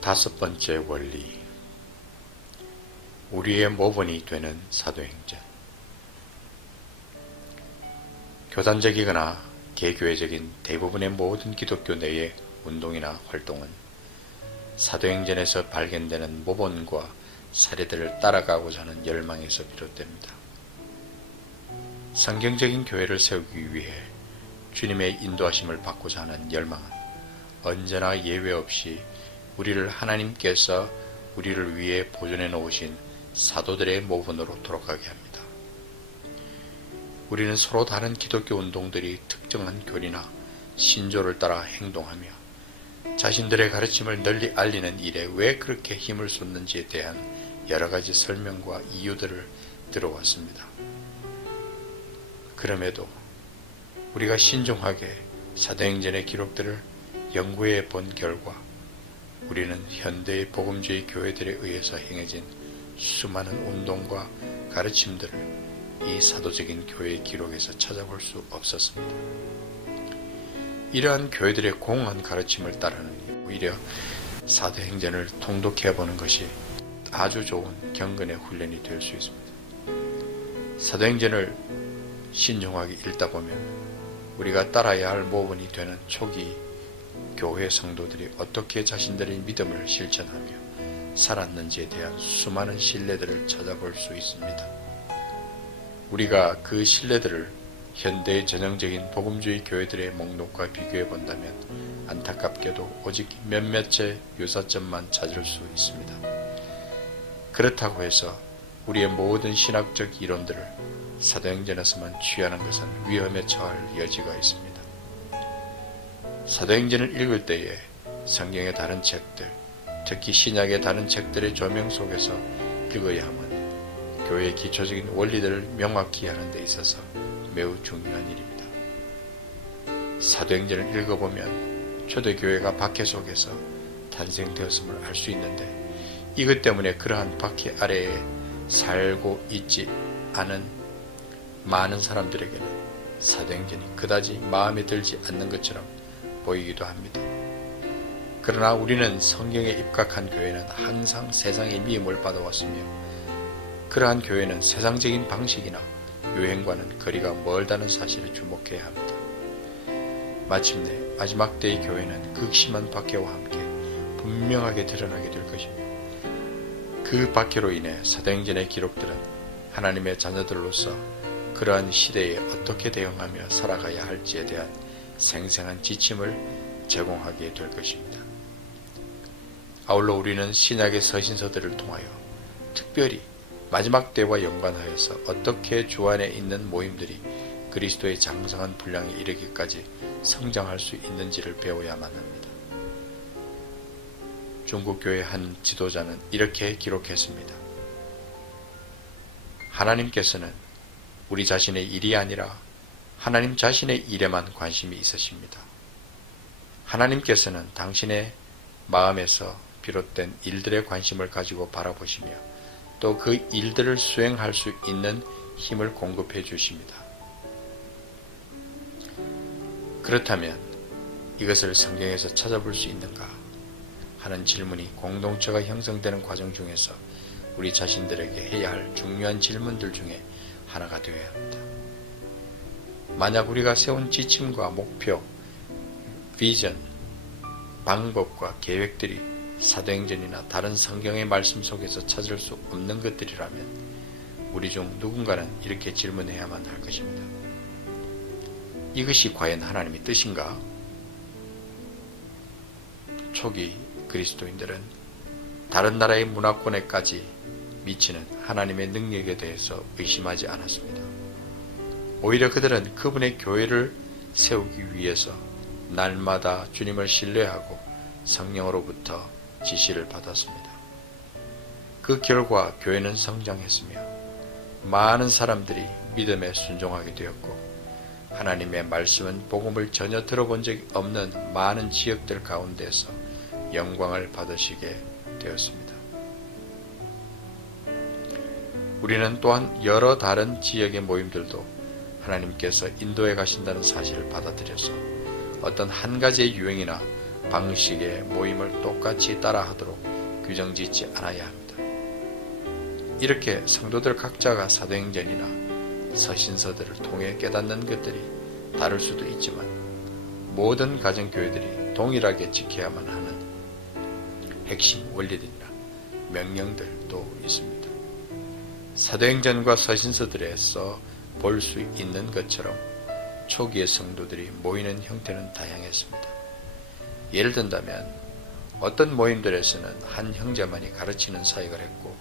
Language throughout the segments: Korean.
다섯 번째 원리, 우리의 모본이 되는 사도행전. 교단적이거나 개교회적인 대부분의 모든 기독교 내의 운동이나 활동은 사도행전에서 발견되는 모본과 사례들을 따라가고자 하는 열망에서 비롯됩니다. 성경적인 교회를 세우기 위해 주님의 인도하심을 받고자 하는 열망은 언제나 예외 없이 우리를 하나님께서 우리를 위해 보존해 놓으신 사도들의 모본으로 돌아가게 합니다. 우리는 서로 다른 기독교 운동들이 특정한 교리나 신조를 따라 행동하며 자신들의 가르침을 널리 알리는 일에 왜 그렇게 힘을 쏟는지에 대한 여러 가지 설명과 이유들을 들어왔습니다. 그럼에도 우리가 신중하게 사도행전의 기록들을 연구해 본 결과 우리는 현대의 복음주의 교회들에 의해서 행해진 수많은 운동과 가르침들을 이 사도적인 교회의 기록에서 찾아볼 수 없었습니다. 이러한 교회들의 공허한 가르침을 따르는 오히려 사도행전을 통독해보는 것이 아주 좋은 경건의 훈련이 될 수 있습니다. 사도행전을 신중하게 읽다 보면 우리가 따라야 할 모본이 되는 초기 교회 성도들이 어떻게 자신들의 믿음을 실천하며 살았는지에 대한 수많은 신뢰들을 찾아볼 수 있습니다. 우리가 그 신뢰들을 현대의 전형적인 복음주의 교회들의 목록과 비교해 본다면 안타깝게도 오직 몇몇의 유사점만 찾을 수 있습니다. 그렇다고 해서 우리의 모든 신학적 이론들을 사도행전에서만 취하는 것은 위험에 처할 여지가 있습니다. 사도행전을 읽을 때에 성경의 다른 책들, 특히 신약의 다른 책들의 조명 속에서 읽어야 함은 교회의 기초적인 원리들을 명확히 하는 데 있어서 매우 중요한 일입니다. 사도행전을 읽어보면 초대교회가 박해 속에서 탄생되었음을 알 수 있는데 이것 때문에 그러한 박해 아래에 살고 있지 않은 많은 사람들에게는 사도행전이 그다지 마음에 들지 않는 것처럼 보이기도 합니다. 그러나 우리는 성경에 입각한 교회는 항상 세상의 미움을 받아왔으며 그러한 교회는 세상적인 방식이나 유행과는 거리가 멀다는 사실에 주목해야 합니다. 마침내 마지막 때의 교회는 극심한 박해와 함께 분명하게 드러나게 될 것이며 그 박해로 인해 사도행전의 기록들은 하나님의 자녀들로서 그러한 시대에 어떻게 대응하며 살아가야 할지에 대한 생생한 지침을 제공하게 될 것입니다. 아울러 우리는 신약의 서신서들을 통하여 특별히 마지막 때와 연관하여서 어떻게 주 안에 있는 모임들이 그리스도의 장성한 분량에 이르기까지 성장할 수 있는지를 배워야만 합니다. 중국 교회 한 지도자는 이렇게 기록했습니다. 하나님께서는 우리 자신의 일이 아니라 하나님 자신의 일에만 관심이 있으십니다. 하나님께서는 당신의 마음에서 비롯된 일들에 관심을 가지고 바라보시며 또 그 일들을 수행할 수 있는 힘을 공급해 주십니다. 그렇다면 이것을 성경에서 찾아볼 수 있는가 하는 질문이 공동체가 형성되는 과정 중에서 우리 자신들에게 해야 할 중요한 질문들 중에 하나가 되어야 합니다. 만약 우리가 세운 지침과 목표, 비전, 방법과 계획들이 사도행전이나 다른 성경의 말씀 속에서 찾을 수 없는 것들이라면 우리 중 누군가는 이렇게 질문해야만 할 것입니다. 이것이 과연 하나님의 뜻인가? 초기 그리스도인들은 다른 나라의 문화권에까지 미치는 하나님의 능력에 대해서 의심하지 않았습니다. 오히려 그들은 그분의 교회를 세우기 위해서 날마다 주님을 신뢰하고 성령으로부터 지시를 받았습니다. 그 결과 교회는 성장했으며 많은 사람들이 믿음에 순종하게 되었고 하나님의 말씀은 복음을 전혀 들어본 적이 없는 많은 지역들 가운데서 영광을 받으시게 되었습니다. 우리는 또한 여러 다른 지역의 모임들도 하나님께서 인도해 가신다는 사실을 받아들여서 어떤 한 가지의 유행이나 방식의 모임을 똑같이 따라하도록 규정짓지 않아야 합니다. 이렇게 성도들 각자가 사도행전이나 서신서들을 통해 깨닫는 것들이 다를 수도 있지만 모든 가정교회들이 동일하게 지켜야만 하는 핵심 원리들이나 명령들도 있습니다. 사도행전과 서신서들에서 볼 수 있는 것처럼 초기의 성도들이 모이는 형태는 다양했습니다. 예를 든다면 어떤 모임들에서는 한 형제만이 가르치는 사역을 했고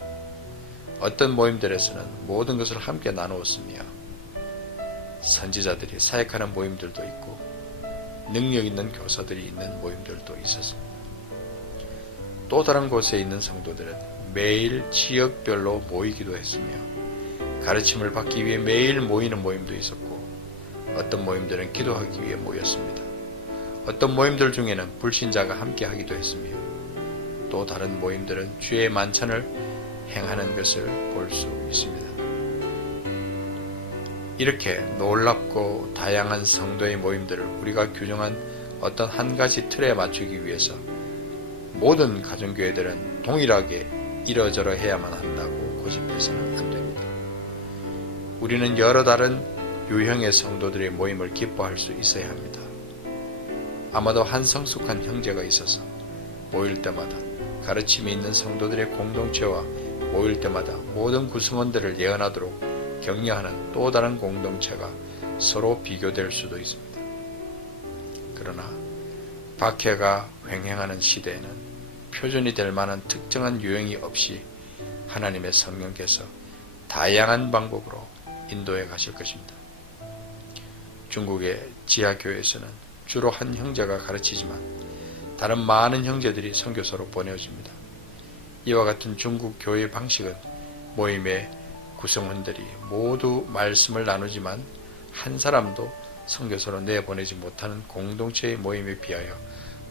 어떤 모임들에서는 모든 것을 함께 나누었으며 선지자들이 사역하는 모임들도 있고 능력 있는 교사들이 있는 모임들도 있었습니다. 또 다른 곳에 있는 성도들은 매일 지역별로 모이기도 했으며 가르침을 받기 위해 매일 모이는 모임도 있었고 어떤 모임들은 기도하기 위해 모였습니다. 어떤 모임들 중에는 불신자가 함께 하기도 했으며 또 다른 모임들은 주의 만찬을 행하는 것을 볼 수 있습니다. 이렇게 놀랍고 다양한 성도의 모임들을 우리가 규정한 어떤 한 가지 틀에 맞추기 위해서 모든 가정교회들은 동일하게 이러저러 해야만 한다고 고집해서는 안 됩니다. 우리는 여러 다른 유형의 성도들의 모임을 기뻐할 수 있어야 합니다. 아마도 한 성숙한 형제가 있어서 모일 때마다 가르침이 있는 성도들의 공동체와 모일 때마다 모든 구성원들을 예언하도록 격려하는 또 다른 공동체가 서로 비교될 수도 있습니다. 그러나 박해가 횡행하는 시대에는 표준이 될 만한 특정한 유형이 없이 하나님의 성령께서 다양한 방법으로 인도해 가실 것입니다. 중국의 지하교회에서는 주로 한 형제가 가르치지만 다른 많은 형제들이 선교사로 보내어집니다. 이와 같은 중국 교회 방식은 모임의 구성원들이 모두 말씀을 나누지만 한 사람도 선교사로 내보내지 못하는 공동체의 모임에 비하여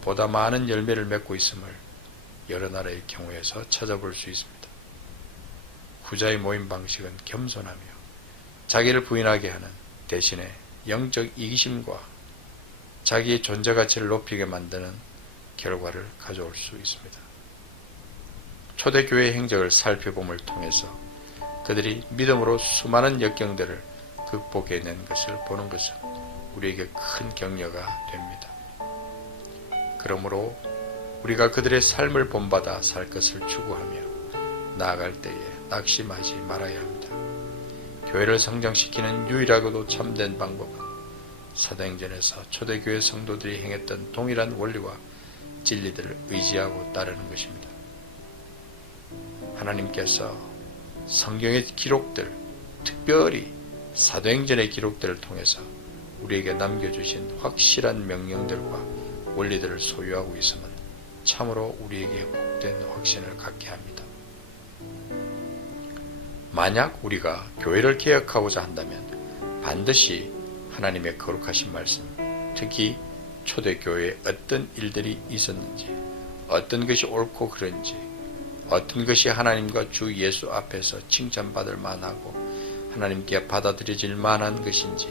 보다 많은 열매를 맺고 있음을 여러 나라의 경우에서 찾아볼 수 있습니다. 후자의 모임 방식은 겸손하며 자기를 부인하게 하는 대신에 영적 이기심과 자기의 존재 가치를 높이게 만드는 결과를 가져올 수 있습니다. 초대교회의 행적을 살펴봄을 통해서 그들이 믿음으로 수많은 역경들을 극복해낸 것을 보는 것은 우리에게 큰 격려가 됩니다. 그러므로 우리가 그들의 삶을 본받아 살 것을 추구하며 나아갈 때에 낙심하지 말아야 합니다. 교회를 성장시키는 유일하고도 참된 방법은 사도행전에서 초대교회 성도들이 행했던 동일한 원리와 진리들을 의지하고 따르는 것입니다. 하나님께서 성경의 기록들, 특별히 사도행전의 기록들을 통해서 우리에게 남겨주신 확실한 명령들과 원리들을 소유하고 있음은 참으로 우리에게 복된 확신을 갖게 합니다. 만약 우리가 교회를 개혁하고자 한다면 반드시 하나님의 거룩하신 말씀, 특히 초대교회에 어떤 일들이 있었는지, 어떤 것이 옳고 그른지, 어떤 것이 하나님과 주 예수 앞에서 칭찬받을 만하고 하나님께 받아들여질 만한 것인지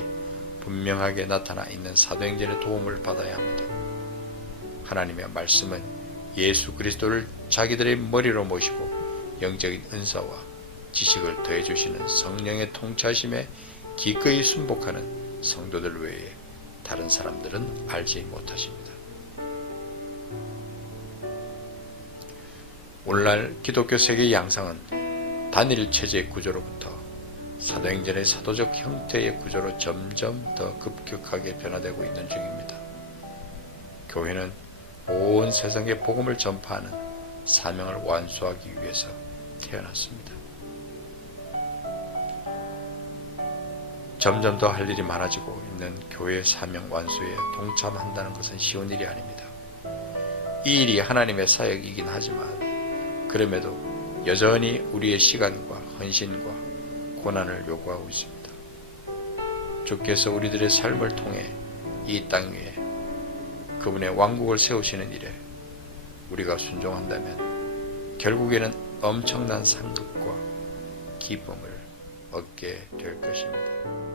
분명하게 나타나 있는 사도행전의 도움을 받아야 합니다. 하나님의 말씀은 예수 그리스도를 자기들의 머리로 모시고 영적인 은사와 지식을 더해주시는 성령의 통치하심에 기꺼이 순복하는 성도들 외에 다른 사람들은 알지 못하십니다. 오늘날 기독교 세계의 양상은 단일 체제 구조로부터 사도행전의 사도적 형태의 구조로 점점 더 급격하게 변화되고 있는 중입니다. 교회는 온 세상에 복음을 전파하는 사명을 완수하기 위해서 태어났습니다. 점점 더 할 일이 많아지고 있는 교회의 사명 완수에 동참한다는 것은 쉬운 일이 아닙니다. 이 일이 하나님의 사역이긴 하지만 그럼에도 여전히 우리의 시간과 헌신과 고난을 요구하고 있습니다. 주께서 우리들의 삶을 통해 이 땅 위에 그분의 왕국을 세우시는 일에 우리가 순종한다면 결국에는 엄청난 상급과 기쁨을 얻게 될 것입니다.